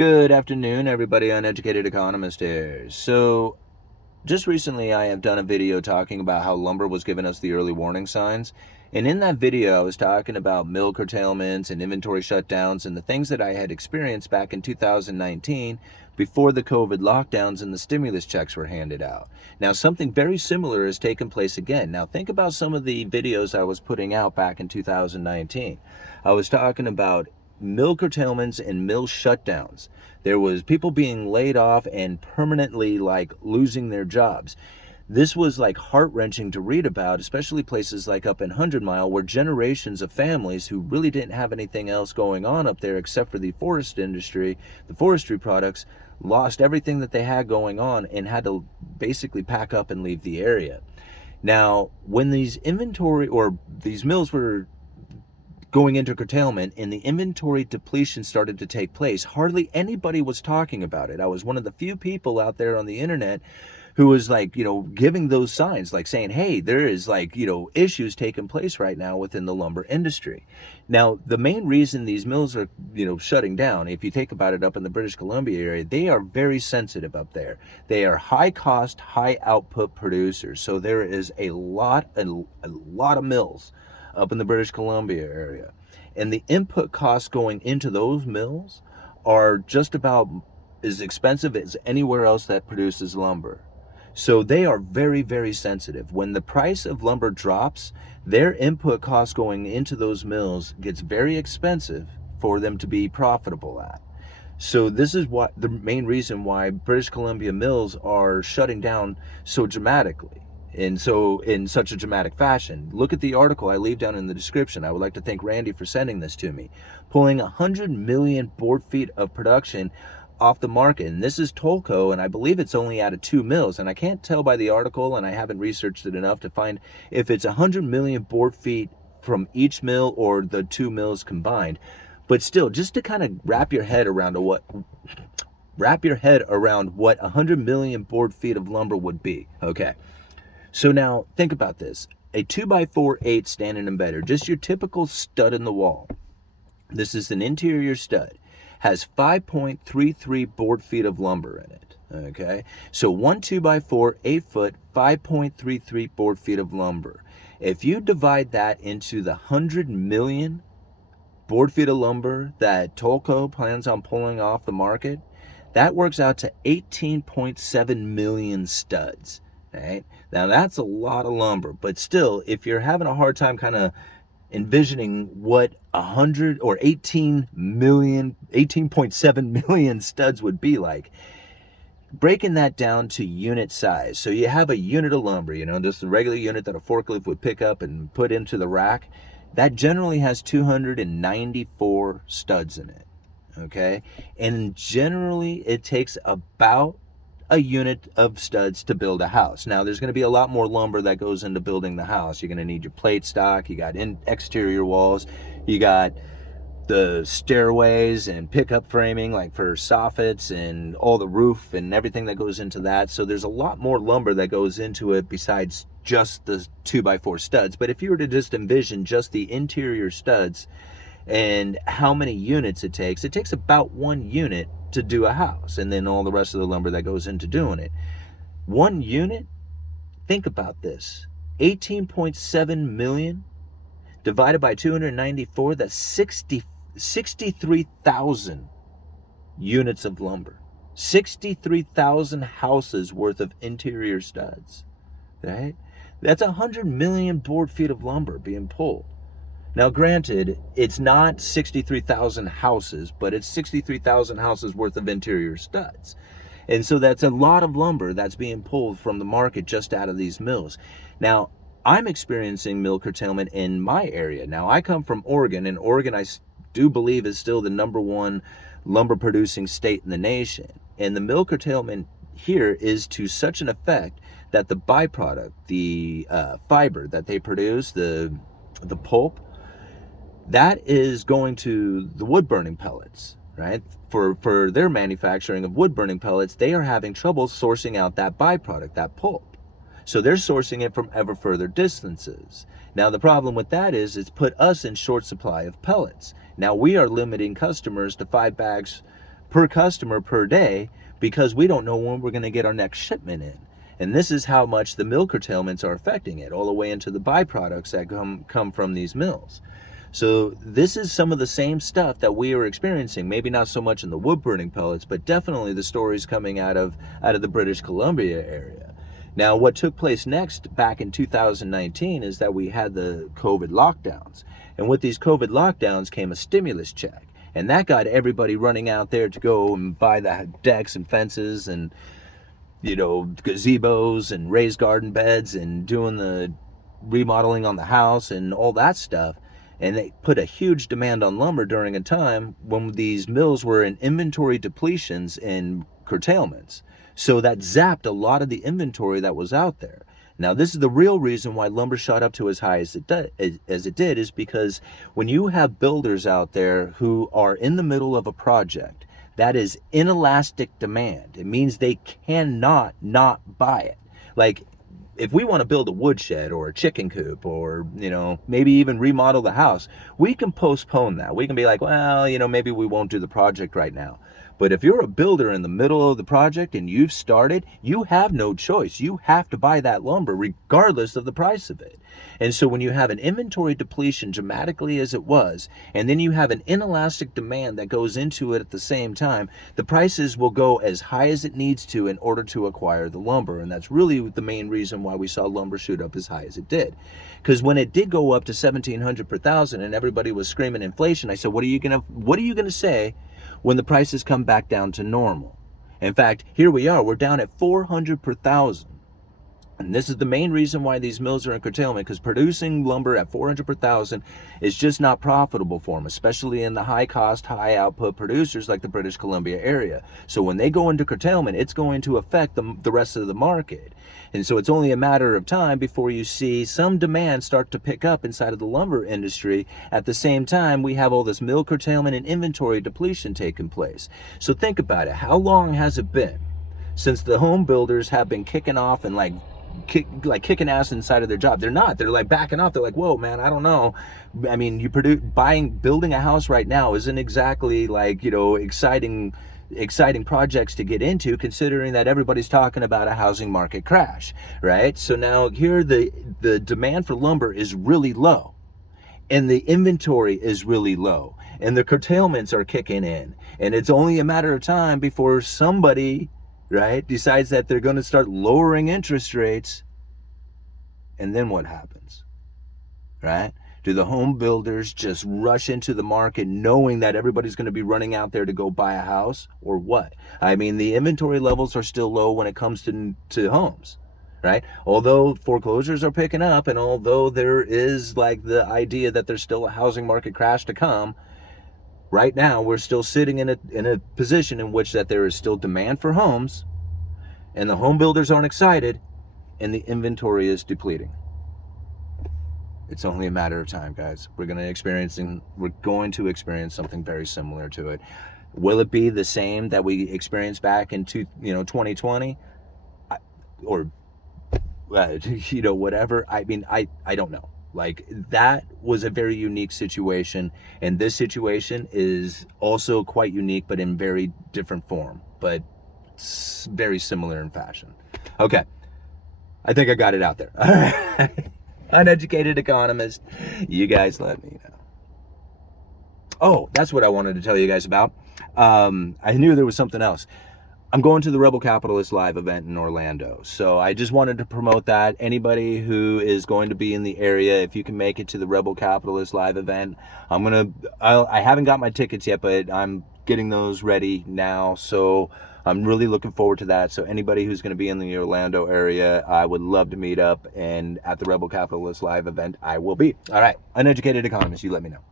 Good afternoon, everybody. Uneducated Economist here. So, just recently I have done a video talking about how lumber was giving us the early warning signs. And in that video, I was talking about mill curtailments and inventory shutdowns and the things that I had experienced back in 2019 before the COVID lockdowns and the stimulus checks were handed out. Now, something very similar has taken place again. Now, think about some of the videos I was putting out back in 2019. I was talking about mill curtailments and mill shutdowns. There was people being laid off and permanently losing their jobs. This was heart-wrenching to read about, especially places like up in 100 Mile, where generations of families who really didn't have anything else going on up there except for the forest industry, the forestry products, lost everything that they had going on and had to basically pack up and leave the area. Now, when these mills were going into curtailment and the inventory depletion started to take place, hardly anybody was talking about it. I was one of the few people out there on the internet who was giving those signs, saying, hey, there is issues taking place right now within the lumber industry. Now, the main reason these mills are, shutting down, if you think about it, up in the British Columbia area, they are very sensitive up there. They are high cost, high output producers. So there is a lot of mills up in the British Columbia area. And the input costs going into those mills are just about as expensive as anywhere else that produces lumber. So they are very, very sensitive. When the price of lumber drops, their input costs going into those mills gets very expensive for them to be profitable at. So this is what the main reason why British Columbia mills are shutting down so dramatically. And so in such a dramatic fashion. Look at the article I leave down in the description. I would like to thank Randy for sending this to me. Pulling 100 million board feet of production off the market. And this is Tolko, and I believe it's only out of 2 mills. And I can't tell by the article, and I haven't researched it enough to find if it's 100 million board feet from each mill or the 2 mills combined. But still, just to kind of wrap your head around what 100 million board feet of lumber would be. Okay. So now think about this. A 2x4 8 standing embedder, just your typical stud in the wall. This is an interior stud. Has 5.33 board feet of lumber in it. Okay. So one 2x4 8 foot, 5.33 board feet of lumber. If you divide that into the 100 million board feet of lumber that Tolko plans on pulling off the market, that works out to 18.7 million studs. Right? Now that's a lot of lumber, but still, if you're having a hard time kind of envisioning what 100 or 18.7 million studs would be like, breaking that down to unit size. So you have a unit of lumber, just a regular unit that a forklift would pick up and put into the rack. That generally has 294 studs in it. Okay. And generally it takes about a unit of studs to build a house. Now, there's going to be a lot more lumber that goes into building the house. You're going to need your plate stock, you got exterior walls, you got the stairways and pickup framing for soffits and all the roof and everything that goes into that. So there's a lot more lumber that goes into it besides just the 2x4 studs. But if you were to just envision just the interior studs and how many units it takes about 1 unit to do a house, and then all the rest of the lumber that goes into doing it. 1 unit, think about this, 18.7 million divided by 294, that's 63,000 units of lumber. 63,000 houses worth of interior studs, right? That's 100 million board feet of lumber being pulled. Now, granted, it's not 63,000 houses, but it's 63,000 houses worth of interior studs. And so that's a lot of lumber that's being pulled from the market just out of these mills. Now, I'm experiencing mill curtailment in my area. Now, I come from Oregon, and Oregon, I do believe, is still the #1 lumber producing state in the nation. And the mill curtailment here is to such an effect that the byproduct, the fiber that they produce, the pulp, that is going to the wood burning pellets, right? For their manufacturing of wood burning pellets, they are having trouble sourcing out that byproduct, that pulp. So they're sourcing it from ever further distances. Now, the problem with that is it's put us in short supply of pellets. Now, we are limiting customers to 5 bags per customer per day because we don't know when we're going to get our next shipment in. And this is how much the mill curtailments are affecting it, all the way into the byproducts that come from these mills. So this is some of the same stuff that we are experiencing, maybe not so much in the wood burning pellets, but definitely the stories coming out of the British Columbia area. Now, what took place next back in 2019 is that we had the COVID lockdowns. And with these COVID lockdowns came a stimulus check. And that got everybody running out there to go and buy the decks and fences and, gazebos and raised garden beds and doing the remodeling on the house and all that stuff. And they put a huge demand on lumber during a time when these mills were in inventory depletions and curtailments. So that zapped a lot of the inventory that was out there. Now, this is the real reason why lumber shot up to as high as it did, is because when you have builders out there who are in the middle of a project that is inelastic demand, it means they cannot not buy it. Like, if we want to build a woodshed or a chicken coop or, maybe even remodel the house, we can postpone that. We can be like, well, maybe we won't do the project right now. But if you're a builder in the middle of the project and you've started, you have no choice. You have to buy that lumber regardless of the price of it. And so when you have an inventory depletion dramatically as it was, and then you have an inelastic demand that goes into it at the same time, the prices will go as high as it needs to in order to acquire the lumber. And that's really the main reason why we saw lumber shoot up as high as it did. Because when it did go up to $1,700 per thousand and everybody was screaming inflation, I said, what are you gonna say when the prices come back down to normal? In fact, here we are, we're down at $400 per thousand. And this is the main reason why these mills are in curtailment, because producing lumber at $400 per thousand is just not profitable for them, especially in the high cost, high output producers like the British Columbia area. So when they go into curtailment, it's going to affect the rest of the market. And so it's only a matter of time before you see some demand start to pick up inside of the lumber industry. At the same time, we have all this mill curtailment and inventory depletion taking place. So think about it. How long has it been since the home builders have been kicking off and kicking ass inside of their job? They're not. They're like backing off. They're like, whoa, man, I don't know. I mean, building a house right now isn't exactly like, exciting projects to get into, considering that everybody's talking about a housing market crash, right? So now here the demand for lumber is really low, and the inventory is really low, and the curtailments are kicking in, and it's only a matter of time before somebody, right, decides that they're going to start lowering interest rates. And then what happens, right? Do the home builders just rush into the market knowing that everybody's going to be running out there to go buy a house, or what? I mean, the inventory levels are still low when it comes to homes, right? Although foreclosures are picking up, and although there is like the idea that there's still a housing market crash to come, right now we're still sitting in a position in which that there is still demand for homes, and the home builders aren't excited, and the inventory is depleting. It's only a matter of time, guys. We're going to experience something very similar to it. Will it be the same that we experienced back in 2020, or whatever? I mean, I don't know. Like, that was a very unique situation, and this situation is also quite unique, but in very different form, but very similar in fashion. Okay, I think I got it out there. All right. Uneducated Economist, you guys let me know. Oh, that's what I wanted to tell you guys about. I knew there was something else. I'm going to the Rebel Capitalist Live event in Orlando, so I just wanted to promote that. Anybody who is going to be in the area, if you can make it to the Rebel Capitalist Live event, I haven't got my tickets yet, but I'm getting those ready now, so I'm really looking forward to that. So anybody who's going to be in the Orlando area, I would love to meet up, and at the Rebel Capitalist Live event, I will be. All right, Uneducated Economist, you let me know.